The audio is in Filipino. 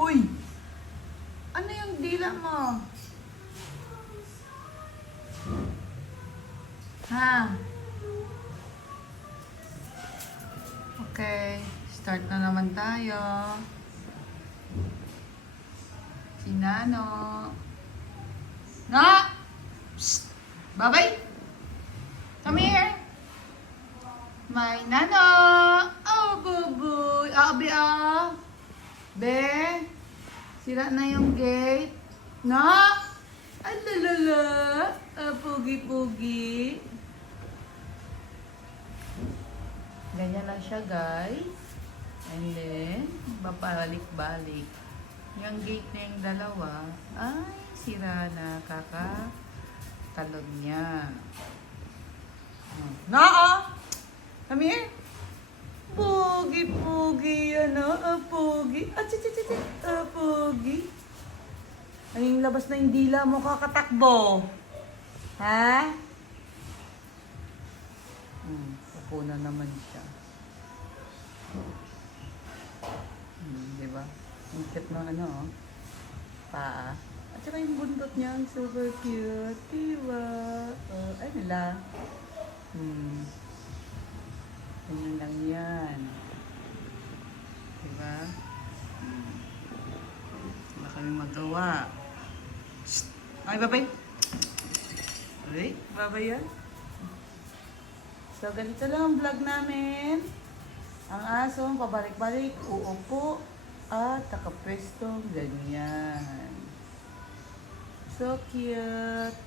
Uy! Ano yung dila mo? Ha? Okay, start na naman tayo. Si Nano. Na! Psst! Babay! Come here! My Nano! Oh, buboy! Abi ah! Be! Sira na yung gate. Na! Alalala! Ah, pugi-pugi. Ganyan lang siya, guys. And then, babalik-balik. Yung gate na yung dalawa, ay, sira na, kakatalon niya. Naa! Come here! Pugi-pugi, ano? Pugi. Atsi-tsi-tsi. Pugi. Ay, yung labas na yung dila mo, kakatakbo. Ha? Upo na naman siya. Diba? Ang cute ng ano, oh. Paa. At saka yung buntot niya, ang super cute. Diba? Ay nila. Ganyan lang yan. Diba? Wala kami magawa. Shhh! Ay, babay! Ay, babay yan. So, ganito lang ang vlog namin. Ang aso, pabalik-balik, uupo, at nakapwesto, ganyan. So cute!